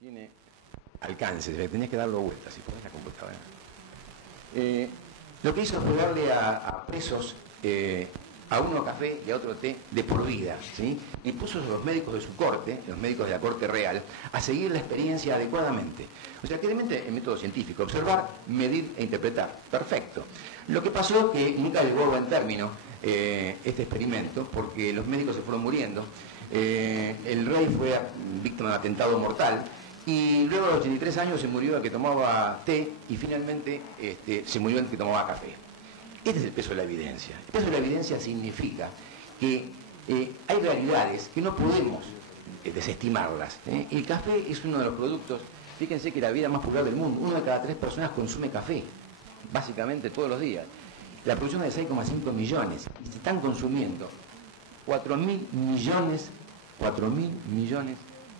tiene alcance, tenías que darlo vuelta, si pones la computadora. Lo que hizo fue darle a presos, a uno café y a otro té de por vida, ¿sí? Y puso a los médicos de su corte, los médicos de la corte real, a seguir la experiencia adecuadamente. O sea, claramente el método científico, observar, medir e interpretar. Perfecto. Lo que pasó es que nunca llegó a buen término este experimento, porque los médicos se fueron muriendo. El rey fue víctima de un atentado mortal, y luego a los 83 años se murió el que tomaba té, y finalmente se murió el que tomaba café. Este es el peso de la evidencia. El peso de la evidencia significa que hay realidades que no podemos desestimarlas. El café es uno de los productos, fíjense que la bebida más popular del mundo, 1 de cada 3 personas consume café, básicamente todos los días. La producción es de 6,5 millones, y se están consumiendo 4.000 millones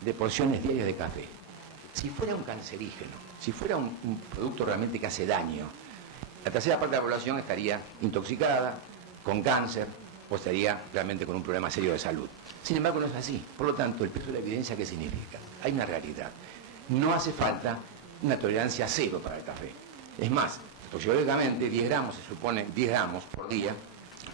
de porciones diarias de café. Si fuera un cancerígeno, si fuera un producto realmente que hace daño, la tercera parte de la población estaría intoxicada, con cáncer, o estaría realmente con un problema serio de salud. Sin embargo, no es así. Por lo tanto, el peso de la evidencia, ¿qué significa? Hay una realidad. No hace falta una tolerancia cero para el café. Es más, toxicológicamente, 10 gramos, se supone, 10 gramos por día,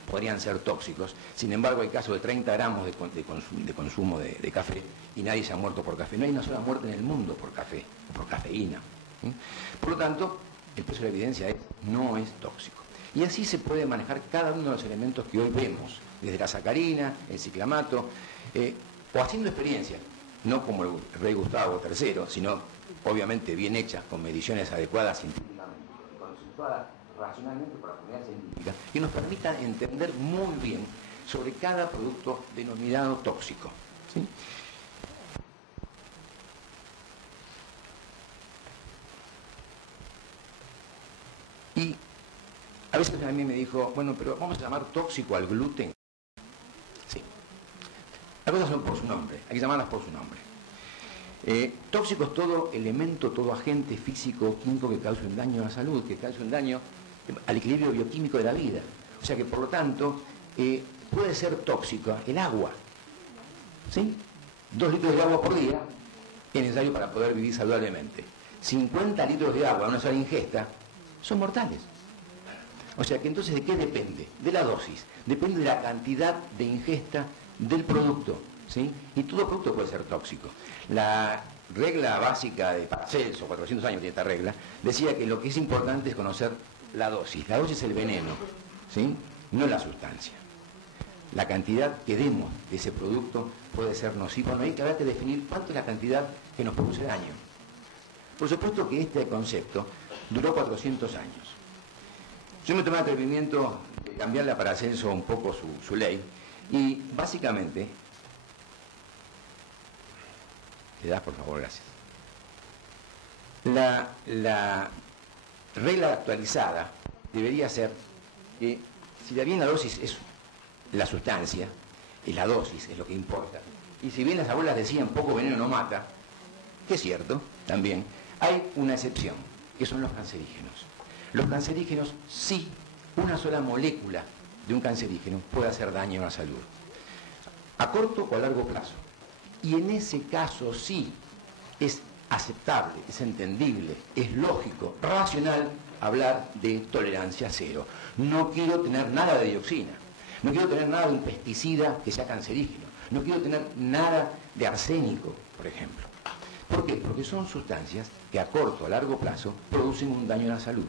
podrían ser tóxicos. Sin embargo, hay casos de 30 gramos de consumo de café y nadie se ha muerto por café. No hay una sola muerte en el mundo por café, o por cafeína. ¿Sí? Por lo tanto, el peso de la evidencia no es tóxico. Y así se puede manejar cada uno de los elementos que hoy vemos, desde la sacarina, el ciclamato, o haciendo experiencias, no como el rey Gustavo III, sino obviamente bien hechas, con mediciones adecuadas científicamente, consensuadas racionalmente por la comunidad científica, que nos permitan entender muy bien sobre cada producto denominado tóxico. ¿Sí? Y a veces a mí me dijo, bueno, pero vamos a llamar tóxico al gluten. Sí. Las cosas son por su nombre, hay que llamarlas por su nombre. Tóxico es todo elemento, todo agente físico o químico que cause un daño a la salud, que cause un daño al equilibrio bioquímico de la vida. O sea que, por lo tanto, puede ser tóxica el agua. ¿Sí? 2 litros de agua por día es necesario para poder vivir saludablemente. 50 litros de agua, una sola ingesta, son mortales. O sea que entonces, ¿de qué depende? De la dosis. Depende de la cantidad de ingesta del producto. ¿Sí? Y todo producto puede ser tóxico. La regla básica de Paracelso, 400 años tiene esta regla, decía que lo que es importante es conocer la dosis. La dosis es el veneno, ¿sí? No la sustancia. La cantidad que demos de ese producto puede ser nociva. No hay que haber que definir cuánto es la cantidad que nos produce daño. Por supuesto que este concepto duró 400 años. Yo me tomé el atrevimiento de cambiarle a Paracelso un poco su ley, y básicamente, le das por favor, gracias. La regla actualizada debería ser que si bien la dosis es la sustancia, es la dosis, es lo que importa, y si bien las abuelas decían poco veneno no mata, que es cierto también, hay una excepción, que son los cancerígenos. Los cancerígenos, sí, una sola molécula de un cancerígeno puede hacer daño a la salud, a corto o a largo plazo. Y en ese caso sí es aceptable, es entendible, es lógico, racional hablar de tolerancia cero. No quiero tener nada de dioxina, no quiero tener nada de un pesticida que sea cancerígeno, no quiero tener nada de arsénico, por ejemplo. ¿Por qué? Porque son sustancias que a corto o a largo plazo producen un daño a la salud.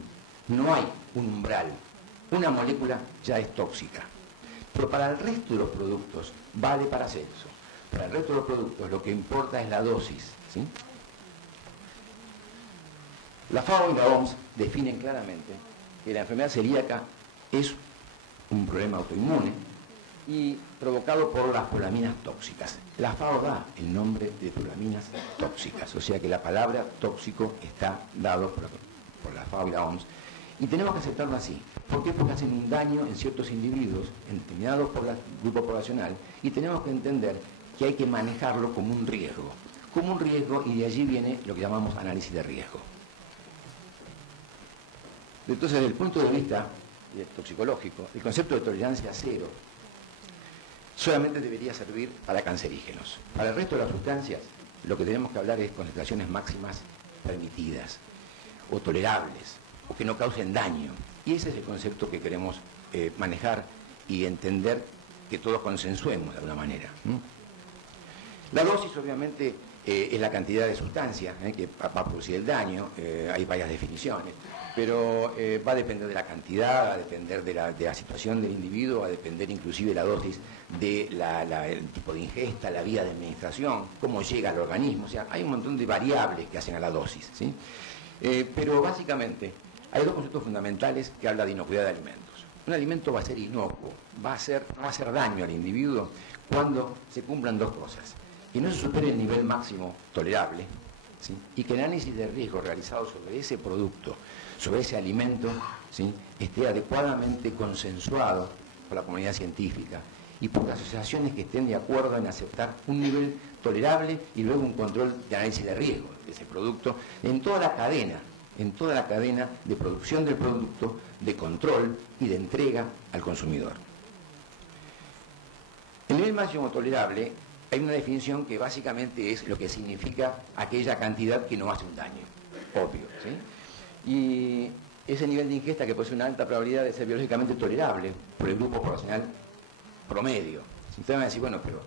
No hay un umbral. Una molécula ya es tóxica. Pero para el resto de los productos vale Paracelso. Para el resto de los productos lo que importa es la dosis. ¿Sí? La FAO y la OMS definen claramente que la enfermedad celíaca es un problema autoinmune y provocado por las polaminas tóxicas. La FAO da el nombre de polaminas tóxicas, o sea que la palabra tóxico está dado por la FAO y la OMS, y tenemos que aceptarlo así. ¿Por qué? Porque hacen un daño en ciertos individuos, determinados por el grupo poblacional, y tenemos que entender que hay que manejarlo como un riesgo, y de allí viene lo que llamamos análisis de riesgo. Entonces, desde el punto de vista toxicológico, el concepto de tolerancia cero solamente debería servir para cancerígenos. Para el resto de las sustancias, lo que tenemos que hablar es concentraciones máximas permitidas, o tolerables, o que no causen daño. Y ese es el concepto que queremos manejar y entender, que todos consensuemos de alguna manera. La dosis, obviamente, es la cantidad de sustancia que va a producir el daño. Hay varias definiciones, pero va a depender de la cantidad, va a depender de la situación del individuo, va a depender inclusive de la dosis, del tipo de ingesta, la vía de administración, cómo llega al organismo. O sea, hay un montón de variables que hacen a la dosis, ¿sí? Pero básicamente hay dos conceptos fundamentales que hablan de inocuidad de alimentos. Un alimento va a ser inocuo, no va a hacer daño al individuo cuando se cumplan dos cosas: que no se supere el nivel máximo tolerable, ¿sí? Y que el análisis de riesgo realizado sobre ese producto, sobre ese alimento, ¿sí?, esté adecuadamente consensuado por la comunidad científica y por las asociaciones que estén de acuerdo en aceptar un nivel tolerable y luego un control de análisis de riesgo de ese producto en toda la cadena de producción del producto, de control y de entrega al consumidor. El nivel máximo tolerable, hay una definición que básicamente es lo que significa aquella cantidad que no hace un daño, obvio, ¿sí? Y ese nivel de ingesta que posee una alta probabilidad de ser biológicamente tolerable por el grupo poblacional promedio. Si ustedes van a decir, bueno, pero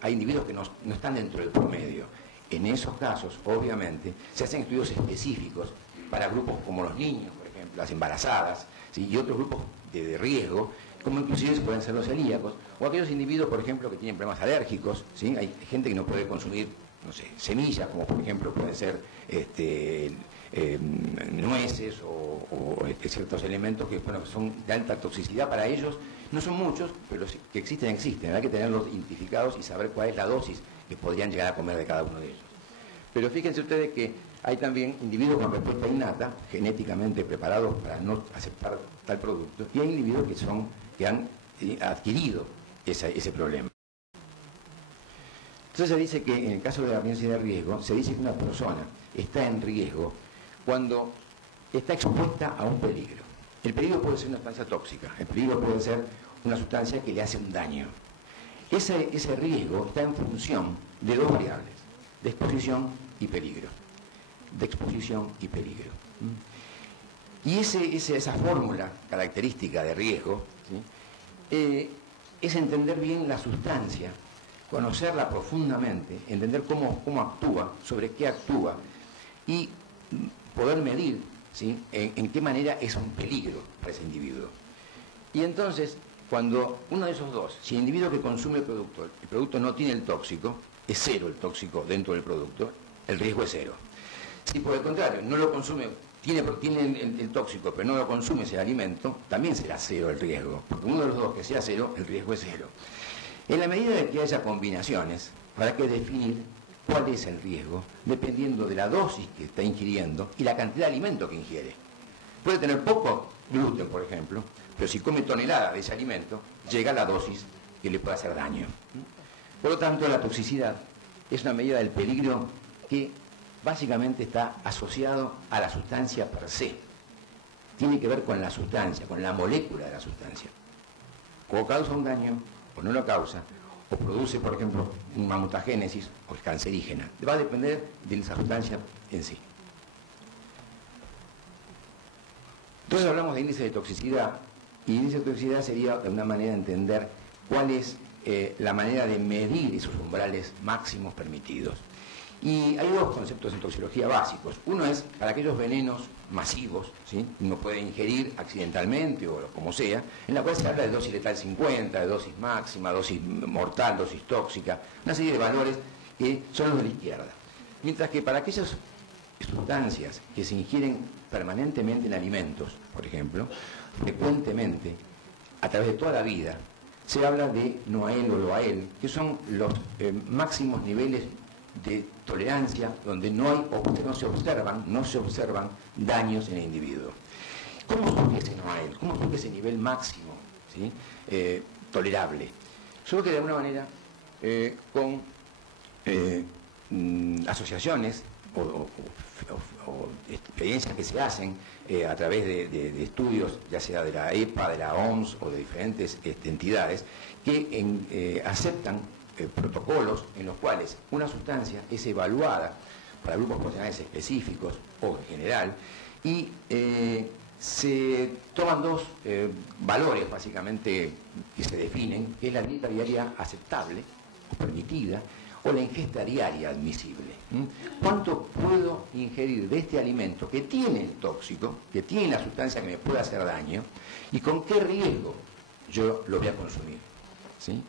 hay individuos que no están dentro del promedio. En esos casos, obviamente, se hacen estudios específicos para grupos como los niños, por ejemplo, las embarazadas, ¿sí?, y otros grupos de riesgo, como inclusive pueden ser los celíacos, o aquellos individuos, por ejemplo, que tienen problemas alérgicos, ¿sí? Hay gente que no puede consumir, no sé, semillas, como por ejemplo pueden ser nueces o ciertos elementos que, bueno, son de alta toxicidad para ellos. No son muchos, pero sí, que existen. Hay que tenerlos identificados y saber cuál es la dosis que podrían llegar a comer de cada uno de ellos. Pero fíjense ustedes que hay también individuos con respuesta innata, genéticamente preparados para no aceptar tal producto, y hay individuos que han adquirido ese problema. Entonces se dice que en el caso de la abundancia de riesgo, se dice que una persona está en riesgo cuando está expuesta a un peligro. El peligro puede ser una sustancia tóxica, el peligro puede ser una sustancia que le hace un daño. Ese riesgo está en función de dos variables: de exposición y peligro. De exposición y peligro. Y esa fórmula característica de riesgo, ¿sí?, es entender bien la sustancia, conocerla profundamente, entender cómo actúa, sobre qué actúa, y poder medir, ¿sí?, en qué manera es un peligro para ese individuo. Y entonces, cuando uno de esos dos, si el individuo que consume el producto no tiene el tóxico, es cero el tóxico dentro del producto, el riesgo es cero. Si por el contrario no lo consume, tiene el tóxico, pero no lo consume ese alimento, también será cero el riesgo, porque uno de los dos que sea cero, el riesgo es cero. En la medida de que haya combinaciones, habrá que definir cuál es el riesgo, dependiendo de la dosis que está ingiriendo y la cantidad de alimento que ingiere. Puede tener poco gluten, por ejemplo, pero si come toneladas de ese alimento, llega a la dosis que le puede hacer daño. Por lo tanto, la toxicidad es una medida del peligro que básicamente está asociado a la sustancia per se. Tiene que ver con la sustancia, con la molécula de la sustancia. O causa un daño, o no lo causa, o produce, por ejemplo, una mutagénesis, o es cancerígena. Va a depender de esa sustancia en sí. Entonces hablamos de índice de toxicidad, y índice de toxicidad sería de una manera de entender cuál es la manera de medir esos umbrales máximos permitidos. Y hay dos conceptos en toxicología básicos. Uno es para aquellos venenos masivos, ¿sí?, uno puede ingerir accidentalmente o como sea, en la cual se habla de dosis letal 50, de dosis máxima, dosis mortal, dosis tóxica, una serie de valores que son los de la izquierda. Mientras que para aquellas sustancias que se ingieren permanentemente en alimentos, por ejemplo, frecuentemente, a través de toda la vida, se habla de NOAEL o LOAEL, que son los máximos niveles de tolerancia donde no se observan daños en el individuo. ¿Cómo surge ese NOAEL? ¿Cómo surge ese nivel máximo, ¿sí?, tolerable? Surge de alguna manera con asociaciones o experiencias que se hacen a través de estudios, ya sea de la EPA, de la OMS o de diferentes entidades, que aceptan protocolos en los cuales una sustancia es evaluada para grupos poblacionales específicos o en general y se toman dos valores básicamente que se definen, que es la dieta diaria aceptable o permitida o la ingesta diaria admisible. ¿Cuánto puedo ingerir de este alimento que tiene el tóxico, que tiene la sustancia que me puede hacer daño y con qué riesgo yo lo voy a consumir? ¿Sí?